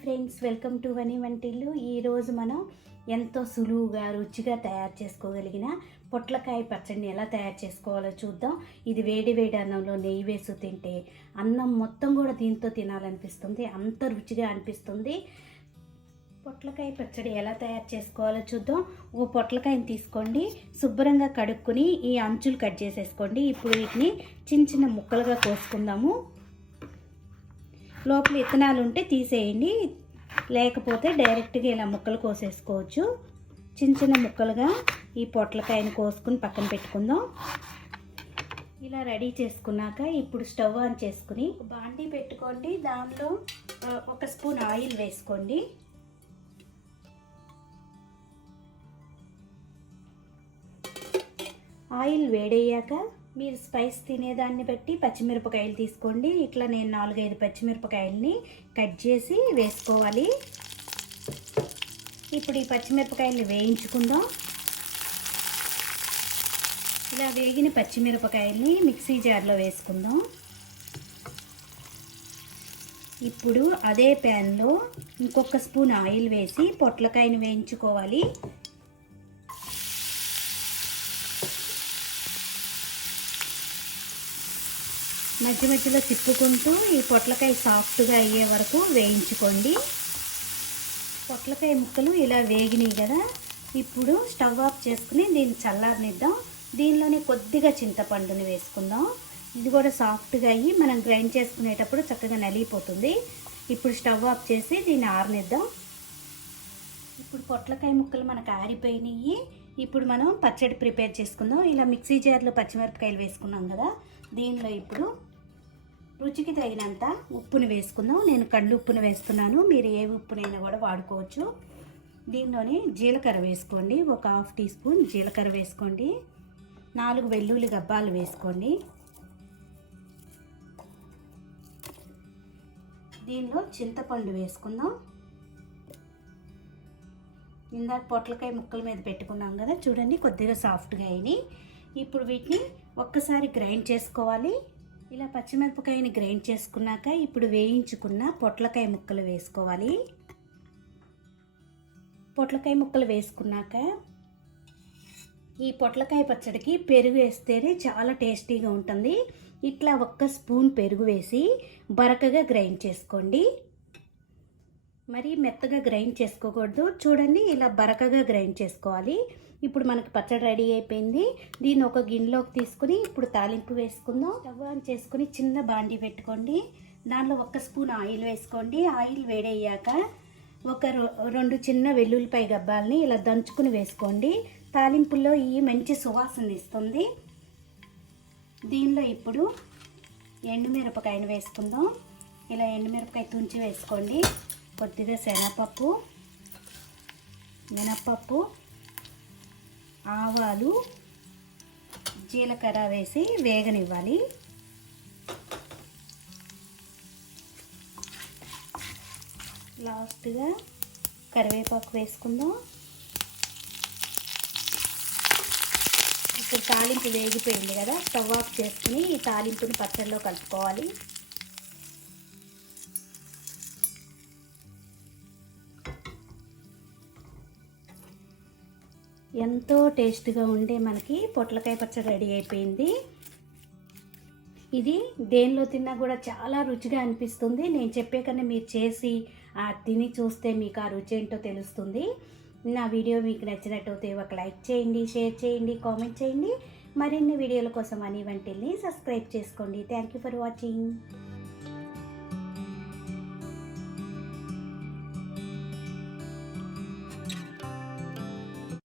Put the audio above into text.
Friends, welcome to వని వంటిల్లు. ఈరోజు మనం ఎంతో సులువుగా రుచిగా తయారు చేసుకోగలిగిన పొట్లకాయ పచ్చడిని ఎలా తయారు చేసుకోవాలో చూద్దాం. ఇది వేడి వేడి అన్నంలో నెయ్యి వేసి తింటే అన్నం మొత్తం కూడా దీంతో తినాలనిపిస్తుంది, అంత రుచిగా అనిపిస్తుంది. పొట్లకాయ పచ్చడి ఎలా తయారు చేసుకోవాలో చూద్దాం. ఓ పొట్లకాయని తీసుకోండి, శుభ్రంగా కడుక్కుని ఈ అంచులు కట్ చేసేసుకోండి. ఇప్పుడు వీటిని చిన్న చిన్న ముక్కలుగా కోసుకుందాము. లోపల విత్తనాలు ఉంటే తీసేయండి, లేకపోతే డైరెక్ట్గా ఇలా ముక్కలు కోసేసుకోవచ్చు. చిన్న చిన్న ముక్కలుగా ఈ పొట్లకాయని కోసుకుని పక్కన పెట్టుకుందాం. ఇలా రెడీ చేసుకున్నాక ఇప్పుడు స్టవ్ ఆన్ చేసుకుని బాండీ పెట్టుకోండి. దానిలో 1 స్పూన్ ఆయిల్ వేసుకోండి. ఆయిల్ వేడయ్యాక మీరు స్పైస్ తినేదాన్ని బట్టి పచ్చిమిరపకాయలు తీసుకోండి. ఇట్లా నేను 4-5 పచ్చిమిరపకాయలని కట్ చేసి వేసుకోవాలి. ఇప్పుడు ఈ పచ్చిమిరపకాయలు వేయించుకుందాం. ఇలా వేగిన పచ్చిమిరపకాయల్ని మిక్సీ జార్లో వేసుకుందాం. ఇప్పుడు అదే ప్యాన్లో ఇంకొక స్పూన్ ఆయిల్ వేసి పొట్లకాయని వేయించుకోవాలి. మధ్య మధ్యలో తిప్పుకుంటూ ఈ పొట్లకాయ సాఫ్ట్గా అయ్యే వరకు వేయించుకోండి. పొట్లకాయ ముక్కలు ఇలా వేగినాయి కదా, ఇప్పుడు స్టవ్ ఆఫ్ చేసుకుని దీన్ని చల్లారనిద్దాం. దీనిలోనే కొద్దిగా చింతపండుని వేసుకుందాం. ఇది కూడా సాఫ్ట్గా అయ్యి మనం గ్రైండ్ చేసుకునేటప్పుడు చక్కగా నలిగిపోతుంది. ఇప్పుడు స్టవ్ ఆఫ్ చేసి దీన్ని ఆరనిద్దాం. ఇప్పుడు పొట్లకాయ ముక్కలు మనకు ఆరిపోయినాయి. ఇప్పుడు మనం పచ్చడి ప్రిపేర్ చేసుకుందాం. ఇలా మిక్సీ జార్లో పచ్చిమిరపకాయలు వేసుకున్నాం కదా, దీనిలో ఇప్పుడు రుచికి తగినంత ఉప్పుని వేసుకుందాం. నేను కళ్ళు ఉప్పుని వేస్తున్నాను, మీరు ఏ ఉప్పునైనా కూడా వాడుకోవచ్చు. దీనిలోనే జీలకర్ర వేసుకోండి, ఒక 1/2 టీ స్పూన్ జీలకర్ర వేసుకోండి. 4 వెల్లుల్లి గబ్బాలు వేసుకోండి. దీనిలో చింతపండు వేసుకుందాం. ఇందాక పొట్లకాయ ముక్కల మీద పెట్టుకున్నాం కదా, చూడండి కొద్దిగా సాఫ్ట్గా అయినాయి. ఇప్పుడు వీటిని ఒక్కసారి గ్రైండ్ చేసుకోవాలి. ఇలా పచ్చిమిరపకాయని గ్రైండ్ చేసుకున్నాక ఇప్పుడు వేయించుకున్న పొట్లకాయ ముక్కలు వేసుకోవాలి. పొట్లకాయ ముక్కలు వేసుకున్నాక ఈ పొట్లకాయ పచ్చడికి పెరుగు వేస్తేనే చాలా టేస్టీగా ఉంటుంది. ఇట్లా 1 స్పూన్ పెరుగు వేసి బరకగా గ్రైండ్ చేసుకోండి. మరి మెత్తగా గ్రైండ్ చేసుకోకూడదు, చూడండి ఇలా బరకగా గ్రైండ్ చేసుకోవాలి. ఇప్పుడు మనకి పచ్చడి రెడీ అయిపోయింది. దీన్ని ఒక గిన్నెలోకి తీసుకుని ఇప్పుడు తాలింపు వేసుకుందాం. స్టవ్ ఆన్ చేసుకుని చిన్న బాండీ పెట్టుకోండి. దానిలో 1 స్పూన్ ఆయిల్ వేసుకోండి. ఆయిల్ వేడయ్యాక 2 చిన్న వెల్లుల్లిపాయ గబ్బాలని ఇలా దంచుకుని వేసుకోండి. తాలింపుల్లో ఈ మంచి సువాసన ఇస్తుంది. దీనిలో ఇప్పుడు ఎండుమిరపకాయను వేసుకుందాం. ఇలా ఎండుమిరపకాయ తుంచి వేసుకోండి. కొద్దిగా శనగపప్పు, మినప్పప్పు, ఆవాలు, జీలకర్ర వేసి వేగనివ్వాలి. లాస్ట్గా కరివేపాకు వేసుకుందాం. ఇప్పుడు తాలింపు వేగిపోయింది కదా, స్టవ్ ఆఫ్ చేసుకుని ఈ తాలింపుని పచ్చడిలో కలుపుకోవాలి. ఎంతో టేస్ట్గా ఉండే మనకి పొట్లకాయ పచ్చడి రెడీ అయిపోయింది. ఇది దేనిలో తిన్నా కూడా చాలా రుచిగా అనిపిస్తుంది. నేను చెప్పే కన్నా మీరు చేసి తిని చూస్తే మీకు ఆ రుచి ఏంటో తెలుస్తుంది. నా వీడియో మీకు నచ్చినట్టయితే ఒక లైక్ చేయండి, షేర్ చేయండి, కామెంట్ చేయండి. మరిన్ని వీడియోల కోసం వని వంటిల్ని సబ్స్క్రైబ్ చేసుకోండి. Thank you for watching.